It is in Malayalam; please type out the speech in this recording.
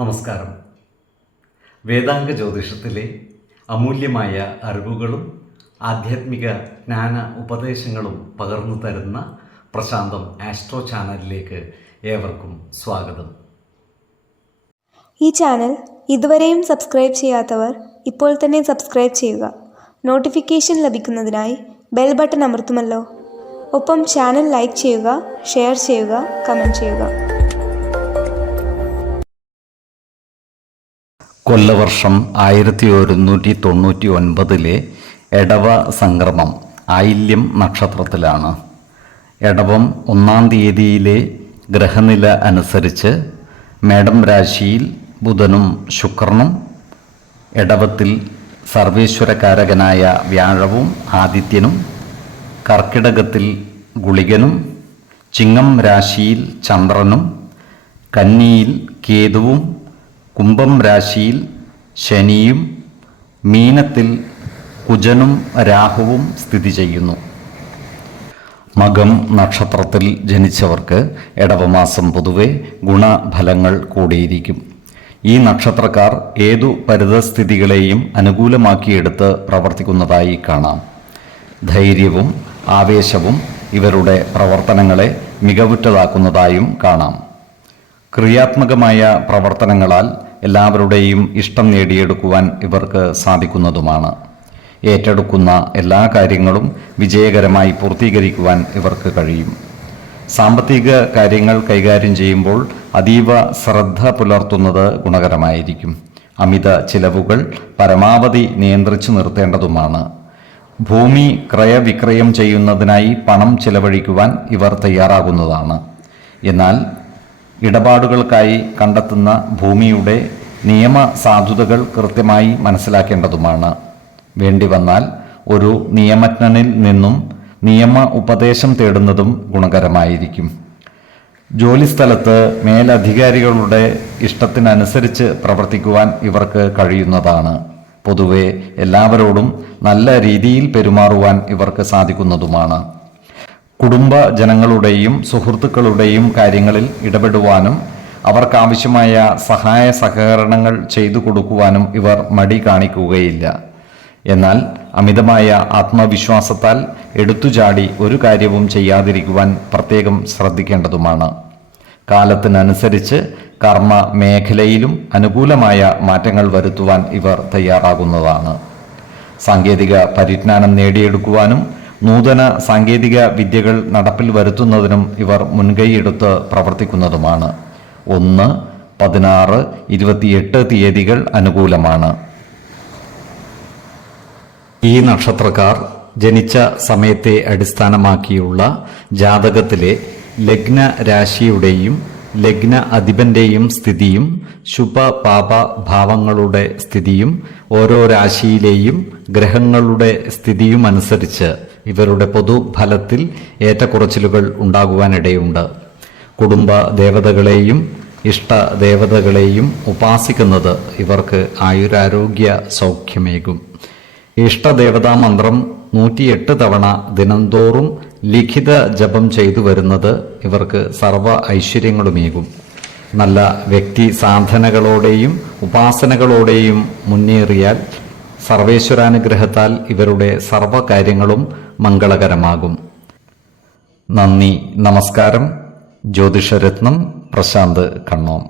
നമസ്കാരം. വേദാംഗ ജ്യോതിഷത്തിലെ അമൂല്യമായ അറിവുകളും ആധ്യാത്മിക ജ്ഞാന ഉപദേശങ്ങളും പകർന്നു തരുന്ന പ്രശാന്തം ആസ്ട്രോ ചാനലിലേക്ക് ഏവർക്കും സ്വാഗതം. ഈ ചാനൽ ഇതുവരെയും സബ്സ്ക്രൈബ് ചെയ്യാത്തവർ ഇപ്പോൾ തന്നെ സബ്സ്ക്രൈബ് ചെയ്യുക. നോട്ടിഫിക്കേഷൻ ലഭിക്കുന്നതിനായി ബെൽ ബട്ടൺ അമർത്തുമല്ലോ. ഒപ്പം ചാനൽ ലൈക്ക് ചെയ്യുക, ഷെയർ ചെയ്യുക, കമൻറ്റ് ചെയ്യുക. കൊല്ലവർഷം 1199 എടവ സംക്രമം ആയില്യം നക്ഷത്രത്തിലാണ്. എടവം 1-ാം തീയതിയിലെ ഗ്രഹനില അനുസരിച്ച് മേടം രാശിയിൽ ബുധനും ശുക്രനും, എടവത്തിൽ സർവേശ്വരകാരകനായ വ്യാഴവും ആദിത്യനും, കർക്കിടകത്തിൽ ഗുളികനും, ചിങ്ങം രാശിയിൽ ചന്ദ്രനും, കന്നിയിൽ കേതുവും, കുംഭം രാശിയിൽ ശനിയും, മീനത്തിൽ കുജനും രാഹുവും സ്ഥിതി ചെയ്യുന്നു. മകം നക്ഷത്രത്തിൽ ജനിച്ചവർക്ക് എടവമാസം പൊതുവെ ഗുണഫലങ്ങൾ കൂടിയിരിക്കും. ഈ നക്ഷത്രക്കാർ ഏതു പരിതസ്ഥിതികളെയും അനുകൂലമാക്കിയെടുത്ത് പ്രവർത്തിക്കുന്നതായി കാണാം. ധൈര്യവും ആവേശവും ഇവരുടെ പ്രവർത്തനങ്ങളെ മികവുറ്റതാക്കുന്നതായും കാണാം. ക്രിയാത്മകമായ പ്രവർത്തനങ്ങളാൽ എല്ലാവരുടെയും ഇഷ്ടം നേടിയെടുക്കുവാൻ ഇവർക്ക് സാധിക്കുന്നതുമാണ്. ഏറ്റെടുക്കുന്ന എല്ലാ കാര്യങ്ങളും വിജയകരമായി പൂർത്തീകരിക്കുവാൻ ഇവർക്ക് കഴിയും. സാമ്പത്തിക കാര്യങ്ങൾ കൈകാര്യം ചെയ്യുമ്പോൾ അതീവ ശ്രദ്ധ പുലർത്തുന്നത് ഗുണകരമായിരിക്കും. അമിത ചിലവുകൾ പരമാവധി നിയന്ത്രിച്ചു നിർത്തേണ്ടതുമാണ്. ഭൂമി ക്രയവിക്രയം ചെയ്യുന്നതിനായി പണം ചിലവഴിക്കുവാൻ ഇവർ തയ്യാറാകുന്നതാണ്. എന്നാൽ ഇടപാടുകൾക്കായി കണ്ടെത്തുന്ന ഭൂമിയുടെ നിയമ സാധുതകൾ കൃത്യമായി മനസ്സിലാക്കേണ്ടതുമാണ്. വേണ്ടിവന്നാൽ ഒരു നിയമജ്ഞനിൽ നിന്നും നിയമ ഉപദേശം തേടുന്നതും ഗുണകരമായിരിക്കും. ജോലിസ്ഥലത്ത് മേലധികാരികളുടെ ഇഷ്ടത്തിനനുസരിച്ച് പ്രവർത്തിക്കുവാൻ ഇവർക്ക് കഴിയുന്നതാണ്. പൊതുവെ എല്ലാവരോടും നല്ല രീതിയിൽ പെരുമാറുവാൻ ഇവർക്ക് സാധിക്കുന്നതുമാണ്. കുടുംബ ജനങ്ങളുടെയും സുഹൃത്തുക്കളുടെയും കാര്യങ്ങളിൽ ഇടപെടുവാനും അവർക്കാവശ്യമായ സഹായ സഹകരണങ്ങൾ ചെയ്തു കൊടുക്കുവാനും ഇവർ മടി കാണിക്കുകയില്ല. എന്നാൽ അമിതമായ ആത്മവിശ്വാസത്താൽ എടുത്തുചാടി ഒരു കാര്യവും ചെയ്യാതിരിക്കുവാൻ പ്രത്യേകം ശ്രദ്ധിക്കേണ്ടതുമാണ്. കാലത്തിനനുസരിച്ച് കർമ്മ മേഖലയിലും അനുകൂലമായ മാറ്റങ്ങൾ വരുത്തുവാൻ ഇവർ തയ്യാറാകുന്നതാണ്. സാങ്കേതിക പരിജ്ഞാനം നേടിയെടുക്കുവാനും നൂതന സാങ്കേതിക വിദ്യകൾ നടപ്പിൽ വരുത്തുന്നതിനും ഇവർ മുൻകൈയെടുത്ത് പ്രവർത്തിക്കുന്നതുമാണ്. 1, 16, 28 തീയതികൾ അനുകൂലമാണ്. ഈ നക്ഷത്രക്കാർ ജനിച്ച സമയത്തെ അടിസ്ഥാനമാക്കിയുള്ള ജാതകത്തിലെ ലഗ്ന രാശിയുടെയും ലഗ്ന അധിപന്റെയും സ്ഥിതിയും ശുഭ പാപ ഭാവങ്ങളുടെ സ്ഥിതിയും ഓരോ രാശിയിലെയും ഗ്രഹങ്ങളുടെ സ്ഥിതിയും അനുസരിച്ച് ഇവരുടെ പൊതുഫലത്തിൽ ഏറ്റക്കുറച്ചിലുകൾ ഉണ്ടാകുവാനിടയുണ്ട്. കുടുംബ ദേവതകളെയും ഇഷ്ടദേവതകളെയും ഉപാസിക്കുന്നത് ഇവർക്ക് ആയുരാരോഗ്യ സൗഖ്യമേകും. ഇഷ്ടദേവതാ മന്ത്രം 108 തവണ ദിനംതോറും ലിഖിത ജപം ചെയ്തു വരുന്നത് ഇവർക്ക് സർവ ഐശ്വര്യങ്ങളുമേകും. നല്ല വ്യക്തി സാധനകളോടെയും ഉപാസനകളോടെയും മുന്നേറിയാൽ സർവേശ്വരാനുഗ്രഹത്താൽ ഇവരുടെ സർവകാര്യങ്ങളും മംഗളകരമാകും. നന്ദി, നമസ്കാരം. ജ്യോതിഷരത്നം പ്രശാന്ത് കണ്ണോം.